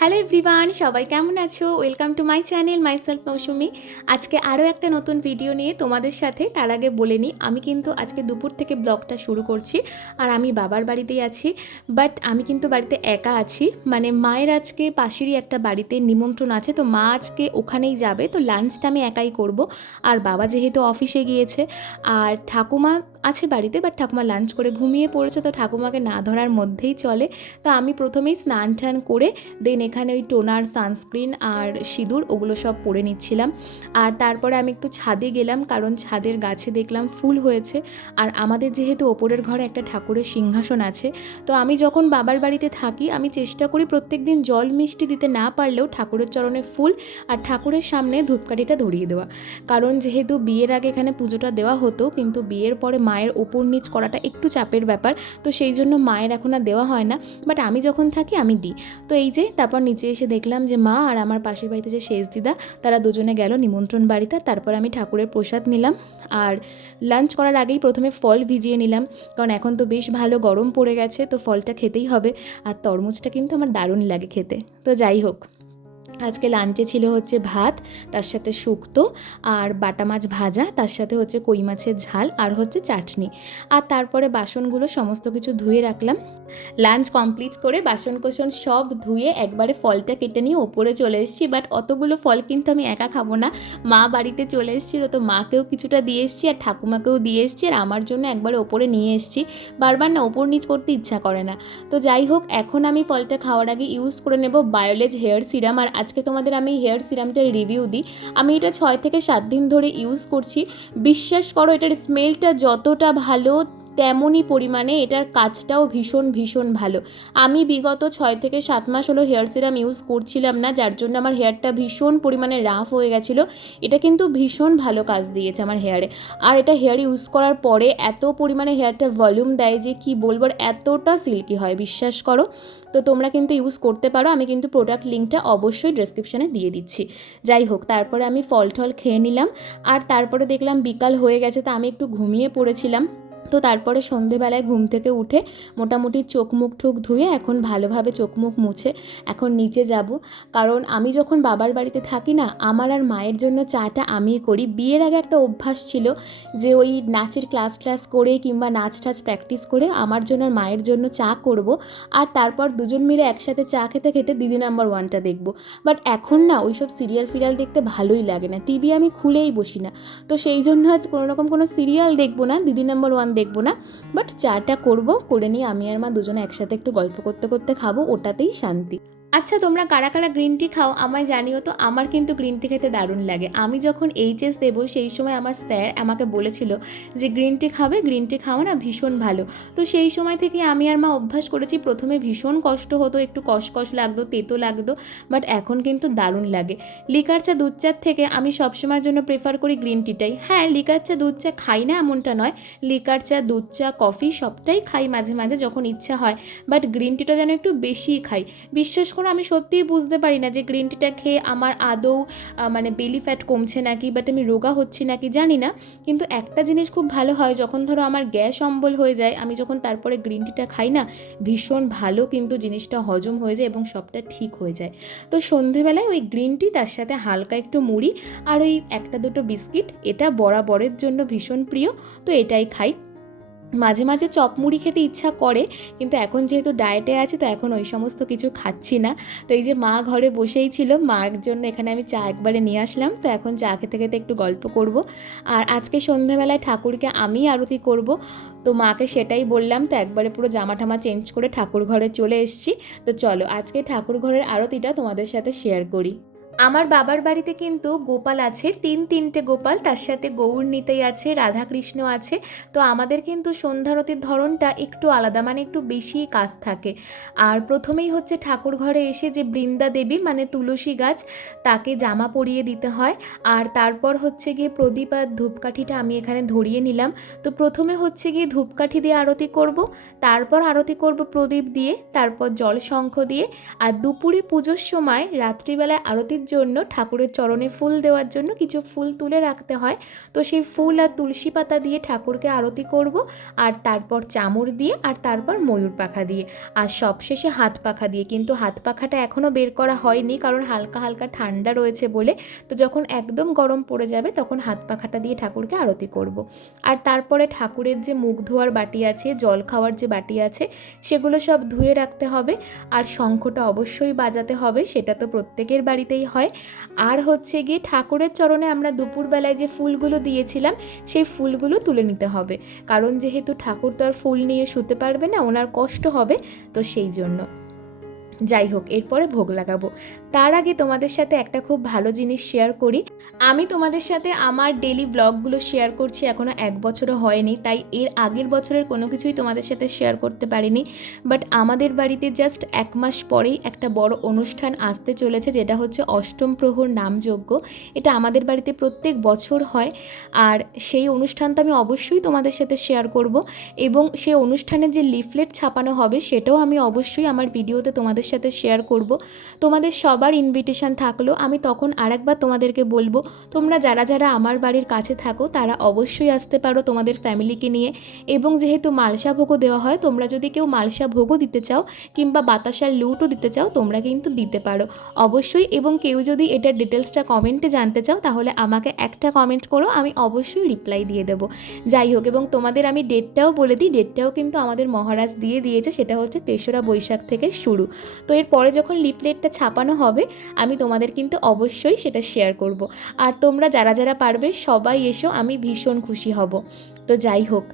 Hello everyone, সবাই কেমন আছো? Welcome to my channel myself Moushumi. আজকে আরও একটা নতুন ভিডিও নিয়ে তোমাদের সাথে। তার আগে বলে নিই, আমি কিন্তু আজকে দুপুর থেকে ব্লগটা শুরু করছি। আর আমি বাবার বাড়িতেই আছি, বাট আমি কিন্তু বাড়িতে একা আছি। মানে মায়ের আজকে পাশেরই একটা বাড়িতে নিমন্ত্রণ আছে, তো মা আজকে ওখানেই যাবে, তো লাঞ্চটা আমি একাই করব। আর বাবা যেহেতু অফিসে গিয়েছে, আর ঠাকুমা আছে বাড়িতে, বাট ঠাকুমা লাঞ্চ করে ঘুমিয়ে পড়েছে, তো ঠাকুমাকে না ধরার মধ্যেই চলে। তো আমি প্রথমেই স্নান টান করে দেন এখানে ওই টোনার, সানস্ক্রিন আর সিঁদুর ওগুলো সব পরে নিচ্ছিলাম। আর তারপরে আমি একটু ছাদে গেলাম, কারণ ছাদের গাছে দেখলাম ফুল হয়েছে। আর আমাদের যেহেতু ওপরের ঘরে একটা ঠাকুরের সিংহাসন আছে, তো আমি যখন বাবার বাড়িতে থাকি আমি চেষ্টা করি প্রত্যেক দিন জল মিষ্টি দিতে না পারলেও ঠাকুরের চরণে ফুল আর ঠাকুরের সামনে ধূপকাঠিটা ধরিয়ে দেওয়া। কারণ যেহেতু বিয়ের আগে এখানে পুজোটা দেওয়া হতো, কিন্তু বিয়ের পরে মায়ের ওপর নিচ করাটা একটু চাপের ব্যাপার, তো সেই জন্য মায়ের এখন আর দেওয়া হয় না, বাট আমি যখন থাকি আমি দিই। তো এই যে তারপর নিচে এসে দেখলাম যে মা আর আমার পাশের বাড়িতে যে শেষ দিদা, তারা দুজনে গেল নিমন্ত্রণ বাড়িতে। তারপর আমি ঠাকুরের প্রসাদ নিলাম। আর লাঞ্চ করার আগেই প্রথমে ফল ভিজিয়ে নিলাম, কারণ এখন তো বেশ ভালো গরম পড়ে গেছে, তো ফলটা খেতেই হবে। আর তরমুজটা কিন্তু আমার দারুণ লাগে খেতে। তো যাই হোক, আজকে লাঞ্চে ছিল হচ্ছে ভাত, তার সাথে শুক্তো আর বাটা মাছ ভাজা, তার সাথে হচ্ছে কই মাছের ঝাল আর হচ্ছে চাটনি। আর তারপরে বাসনগুলো সমস্ত কিছু ধুয়ে রাখলাম। লাঞ্চ কমপ্লিট করে বাসন কোসন সব ধুয়ে একবারে ফলটা কেটে নিয়ে ওপরে চলে এসেছি। বাট অতগুলো ফল কিন্তু আমি একা খাবো না, মা বাড়িতে চলে এসেছিলো, তো মাকেও কিছুটা দিয়ে এসেছি আর ঠাকুমাকেও দিয়ে এসেছি, আর আমার জন্য একবারে ওপরে নিয়ে এসেছি। বারবার না ওপর নিচ করতে ইচ্ছা করে না। তো যাই হোক, এখন আমি ফলটা খাওয়ার আগে ইউজ করে নেব বায়োলেজ হেয়ার সিরাম। আর আজকে তোমাদের আমি হেয়ার সিরামটার রিভিউ দিই। আমি এটা 6 থেকে 7 দিন ধরে ইউজ করছি। বিশ্বাস করো, এটার স্মেলটা যতটা ভালো তেমনই পরিমাণে এটার কাজটাও ভীষণ ভীষণ ভালো। আমি বিগত 6 থেকে 7 মাস হলো হেয়ার সিরাম ইউজ করছিলাম না, যার জন্য আমার হেয়ারটা ভীষণ পরিমাণে রাফ হয়ে গেছিলো। এটা কিন্তু ভীষণ ভালো কাজ দিয়েছে আমার হেয়ারে। আর এটা হেয়ার ইউজ করার পরে এত পরিমাণে হেয়ারটা ভলিউম দেয় যে কি বলবো, এতটা সিল্কি হয়, বিশ্বাস করো। তো তোমরা কিন্তু ইউজ করতে পারো, আমি কিন্তু প্রোডাক্ট লিঙ্কটা অবশ্যই ডেসক্রিপশানে দিয়ে দিচ্ছি। যাই হোক, তারপরে আমি ফল টল খেয়ে নিলাম। আর তারপরে দেখলাম বিকাল হয়ে গেছে, তা আমি একটু ঘুমিয়ে পড়েছিলাম। তো তারপরে সন্ধেবেলায় ঘুম থেকে উঠে মোটামুটি চোখ মুখ ঠুক ধুয়ে এখন ভালোভাবে চোখ মুখ মুছে এখন নিচে যাব। কারণ আমি যখন বাবার বাড়িতে থাকি না, আমার আর মায়ের জন্য চাটা আমিই করি। বিয়ের আগে একটা অভ্যাস ছিল যে ওই নাচের ক্লাস করে কিংবা নাচ টাচ প্র্যাকটিস করে আমার জন্য আর মায়ের জন্য চা করব, আর তারপর দুজন মিলে একসাথে চা খেতে খেতে দিদি নাম্বার ওয়ানটা দেখব। বাট এখন না ওইসব সিরিয়াল ফিরিয়াল দেখতে ভালোই লাগে না, টিভি আমি খুলেই বসি না। তো সেই জন্য আর কোনোরকম কোনো সিরিয়াল দেখবো না, দিদি নাম্বার ওয়ান দেখবো না, বাট চাটা করবো, করে নিয়ে আমি আর মা দুজনে একসাথে একটু গল্প করতে করতে খাবো, ওটাতেই শান্তি। আচ্ছা, তোমরা কারা কারা গ্রিন টি খাও আমায় জানিও তো। আমার কিন্তু গ্রিন টি খেতে দারুণ লাগে। আমি যখন এইচএস দেবো সেই সময় আমার স্যার আমাকে বলেছিল যে গ্রিন টি খাবে, গ্রিন টি খাওয়া না ভীষণ ভালো। তো সেই সময় থেকে আমি আর মা অভ্যাস করেছি। প্রথমে ভীষণ কষ্ট হতো, একটু কষকষ লাগতো, তেতো লাগতো, বাট এখন কিন্তু দারুণ লাগে। লিকার চা দুধ চার থেকে আমি সবসময়ের জন্য প্রেফার করি গ্রিন টিটাই। হ্যাঁ, লিকার চা দুধ চা খাই না এমনটা নয়, লিকার চা দুধ চা কফি সবটাই খাই মাঝে মাঝে যখন ইচ্ছা হয়, বাট গ্রিন টিটা যেন একটু বেশিই খাই। বিশ্বাস করো, আমি সত্যিই বুঝতে পারি না যে গ্রিন টিটা খেয়ে আমার আদৌ মানে বেলি ফ্যাট কমছে নাকি, বাট আমি রোগা হচ্ছি নাকি জানি না। কিন্তু একটা জিনিস খুব ভালো হয়, যখন ধরো আমার গ্যাস অম্বল হয়ে যায়, আমি যখন তারপরে গ্রিন টিটা খাই না, ভীষণ ভালো কিন্তু জিনিসটা হজম হয়ে যায় এবং সবটা ঠিক হয়ে যায়। তো সন্ধেবেলায় ওই গ্রিন টি, তার সাথে হালকা একটু মুড়ি আর ওই একটা দুটো বিস্কিট, এটা বরাবরের জন্য ভীষণ প্রিয়, তো এটাই খাই। মাঝে মাঝে চপ মুড়ি খেতে ইচ্ছা করে, কিন্তু এখন যেহেতু ডায়েটে আছি তো এখন ওই সমস্ত কিছু খাচ্ছি না। তো এই যে মা ঘরে বসেই ছিল, মার জন্য এখানে আমি চা একবারে নিয়ে আসলাম, তো এখন চা খেতে খেতে একটু গল্প করব। আর আজকে সন্ধ্যাবেলায় ঠাকুরকে আমি আরতি করব, তো মাকে সেটাই বললাম। তো একবারে পুরো জামা ঠামা চেঞ্জ করে ঠাকুর ঘরে চলে এসেছি। তো চলো আজকে ঠাকুর ঘরের আরতিটা তোমাদের সাথে শেয়ার করি। আমার বাবার বাড়িতে কিন্তু গোপাল আছে, তিনটে গোপাল, তার সাথে গৌর নিতাই আছে, রাধাকৃষ্ণ আছে। তো আমাদের কিন্তু সন্ধ্যারতির ধরনটা একটু আলাদা, মানে একটু বেশি কাজ থাকে। আর প্রথমেই হচ্ছে ঠাকুর ঘরে এসে যে বৃন্দা দেবী মানে তুলসী গাছ, তাকে জামা পরিয়ে দিতে হয়। আর তারপর হচ্ছে গিয়ে প্রদীপ আর ধূপকাঠিটা আমি এখানে ধরিয়ে নিলাম। তো প্রথমে হচ্ছে গিয়ে ধূপকাঠি দিয়ে আরতি করব, তারপর আরতি করব প্রদীপ দিয়ে, তারপর জল শঙ্খ দিয়ে। আর দুপুরে পুজোর সময় রাত্রিবেলায় আরতির জন্য, ঠাকুরের চরণে ফুল দেওয়ার জন্য কিছু ফুল তুলে রাখতে হয়। তো সেই ফুল আর তুলসী পাতা দিয়ে ঠাকুরকে আরতি করব, আর তারপর চামর দিয়ে, আর তারপর ময়ূর পাখা দিয়ে, আর সবশেষে হাত পাখা দিয়ে। কিন্তু হাত পাখাটা এখনও বের করা হয়নি, কারণ হালকা হালকা ঠান্ডা রয়েছে বলে। তো যখন একদম গরম পড়ে যাবে তখন হাত পাখাটা দিয়ে ঠাকুরকে আরতি করব। আর তারপরে ঠাকুরের যে মুখ ধোয়ার বাটি আছে, জল খাওয়ার যে বাটি আছে, সেগুলো সব ধুয়ে রাখতে হবে। আর শঙ্খটা অবশ্যই বাজাতে হবে, সেটা তো প্রত্যেকের বাড়িতেই হয়। আর হচ্ছে গিয়ে ঠাকুরের চরণে আমরা দুপুরবেলায় যে ফুলগুলো দিয়েছিলাম, সেই ফুলগুলো তুলে নিতে হবে, কারণ যেহেতু ঠাকুর তো আর ফুল নিয়ে শুতে পারবে না, ওনার কষ্ট হবে, তো সেই জন্য। যাই হোক, এরপরে ভোগ লাগাবো। তার আগে তোমাদের সাথে একটা খুব ভালো জিনিস শেয়ার করি। আমি তোমাদের সাথে আমার ডেলি ব্লগগুলো শেয়ার করছি, এখনও 1 বছরও হয়নি, তাই এর আগের বছরের কোনো কিছুই তোমাদের সাথে শেয়ার করতে পারিনি। বাট আমাদের বাড়িতে জাস্ট 1 মাস পরেই একটা বড় অনুষ্ঠান আসতে চলেছে, যেটা হচ্ছে অষ্টম প্রহর নামযজ্ঞ। এটা আমাদের বাড়িতে প্রত্যেক বছর হয়, আর সেই অনুষ্ঠানটা আমি অবশ্যই তোমাদের সাথে শেয়ার করব। এবং সেই অনুষ্ঠানে যে লিফলেট ছাপানো হবে, সেটাও আমি অবশ্যই আমার ভিডিওতে তোমাদের সাথে শেয়ার করব। তোমাদের সবার ইনভিটেশন থাকলো। আমি তখন আরেকবার তোমাদেরকে বলবো, তোমরা যারা যারা আমার বাড়ির কাছে থাকো তারা অবশ্যই আসতে পারো তোমাদের ফ্যামিলিকে নিয়ে। এবং যেহেতু মালসা ভোগও দেওয়া হয়, তোমরা যদি কেউ মালসা ভোগও দিতে চাও কিংবা বাতাসার লুটও দিতে চাও, তোমরা কিন্তু দিতে পারো অবশ্যই। এবং কেউ যদি এটার ডিটেলসটা কমেন্টে জানতে চাও, তাহলে আমাকে একটা কমেন্ট করো, আমি অবশ্যই রিপ্লাই দিয়ে দেবো। যাই হোক, এবং তোমাদের আমি ডেটটাও বলে দিই, ডেটটাও কিন্তু আমাদের মহারাজ দিয়ে দিয়েছে, সেটা হচ্ছে 3রা বৈশাখ থেকে শুরু। তো এরপরে যখন লিফলেটটা ছাপানো হবে, আমি তোমাদের কিন্তু অবশ্যই সেটা শেয়ার করব। আর তোমরা যারা যারা পারবে সবাই এসো, আমি ভীষণ খুশি হব। তো যাই হোক,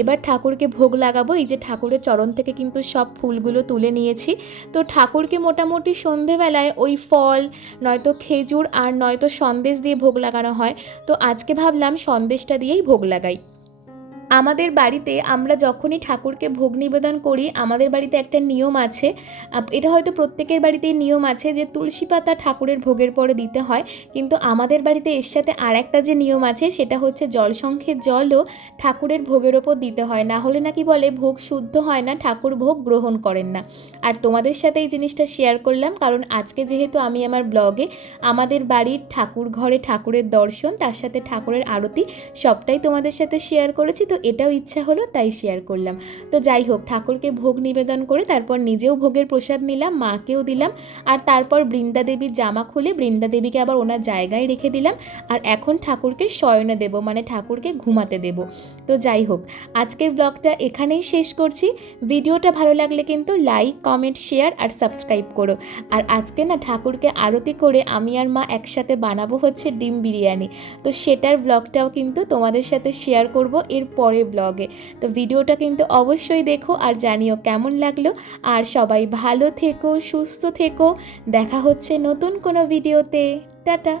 এবার ঠাকুরকে ভোগ লাগাবো। এই যে ঠাকুরের চরণ থেকে কিন্তু সব ফুলগুলো তুলে নিয়েছি। তো ঠাকুরকে মোটামুটি সন্ধেবেলায় ওই ফল, নয়তো খেজুর আর নয়তো সন্দেশ দিয়ে ভোগ লাগানো হয়। তো আজকে ভাবলাম সন্দেশটা দিয়েই ভোগ লাগাই। আমাদের বাড়িতে আমরা যখনই ঠাকুরকে ভোগ নিবেদন করি, আমাদের বাড়িতে একটা নিয়ম আছে, এটা হয়তো প্রত্যেকের বাড়িতেই নিয়ম আছে, যে তুলসী পাতা ঠাকুরের ভোগের পরে দিতে হয়। কিন্তু আমাদের বাড়িতে এর সাথে আর একটা যে নিয়ম আছে, সেটা হচ্ছে জলশঙ্খের জলও ঠাকুরের ভোগের ওপর দিতে হয়, না হলে নাকি বলে ভোগ শুদ্ধ হয় না, ঠাকুর ভোগ গ্রহণ করেন না। আর তোমাদের সাথে এই জিনিসটা শেয়ার করলাম, কারণ আজকে যেহেতু আমি আমার ব্লগে আমাদের বাড়ির ঠাকুর ঘরে ঠাকুরের দর্শন, তার সাথে ঠাকুরের আরতি সবটাই তোমাদের সাথে শেয়ার করেছি, তো এটাও ইচ্ছা হলো তাই শেয়ার করলাম। তো যাই হোক, ঠাকুরকে ভোগ নিবেদন করে তারপর নিজেও ভোগের প্রসাদ নিলাম, মাকেও দিলাম। আর তারপর বৃন্দা দেবীর জামা খুলে বৃন্দা দেবীকে আবার ওনার জায়গায় রেখে দিলাম। আর এখন ঠাকুরকে শয়নে দেব, মানে ঠাকুরকে ঘুমাতে দেব। তো যাই হোক, আজকের ব্লগটা এখানেই শেষ করছি। ভিডিওটা ভালো লাগলে কিন্তু লাইক, কমেন্ট, শেয়ার আর সাবস্ক্রাইব করো। আর আজকে না ঠাকুরকে আরতি করে আমি আর মা একসাথে বানাবো হচ্ছে ডিম বিরিয়ানি। তো সেটার ব্লগটাও কিন্তু তোমাদের সাথে শেয়ার করব এর পরের ব্লগে। তো ভিডিওটা কিন্তু অবশ্যই দেখো আর জানিও কেমন লাগলো। আর সবাই ভালো থেকো, সুস্থ থেকো। দেখা হচ্ছে নতুন কোনো ভিডিওতে। টাটা।